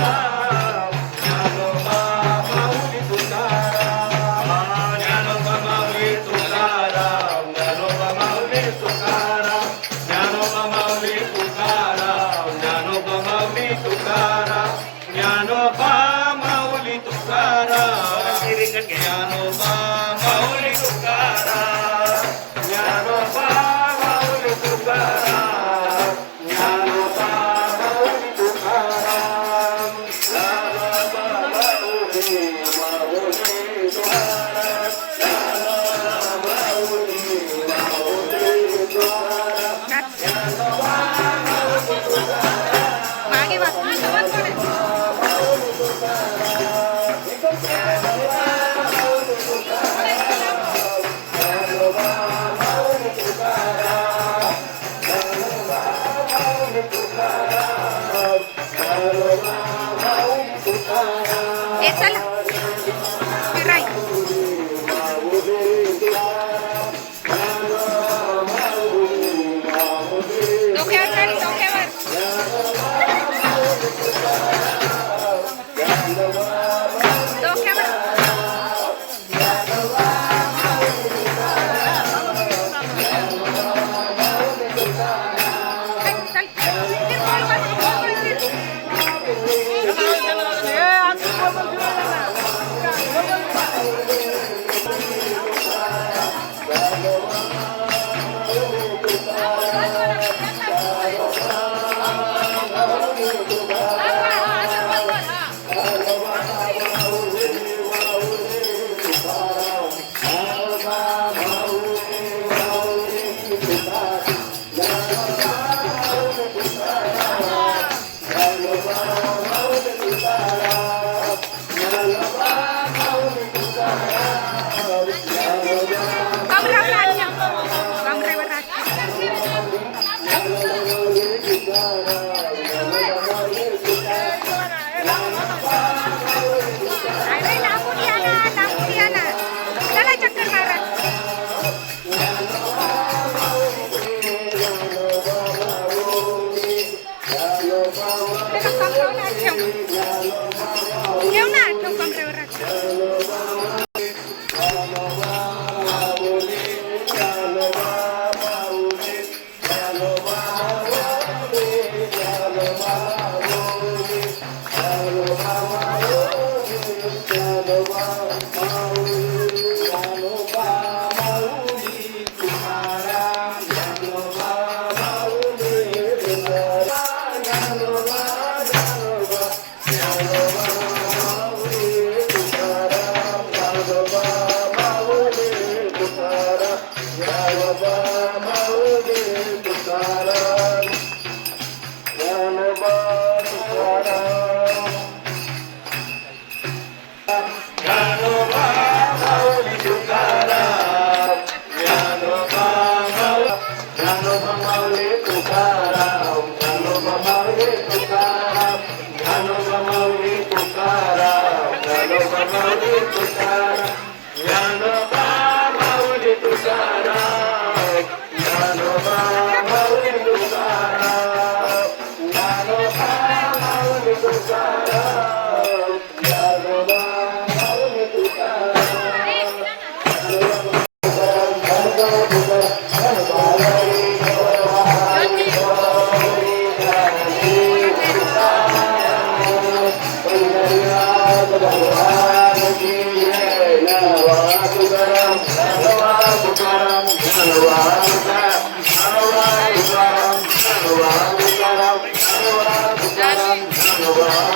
Thank. Esa es. comprar o ratinho. Eu não quero comprar o ratinho. Yalla Allah.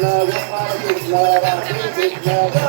love, love, love, love, love, I love.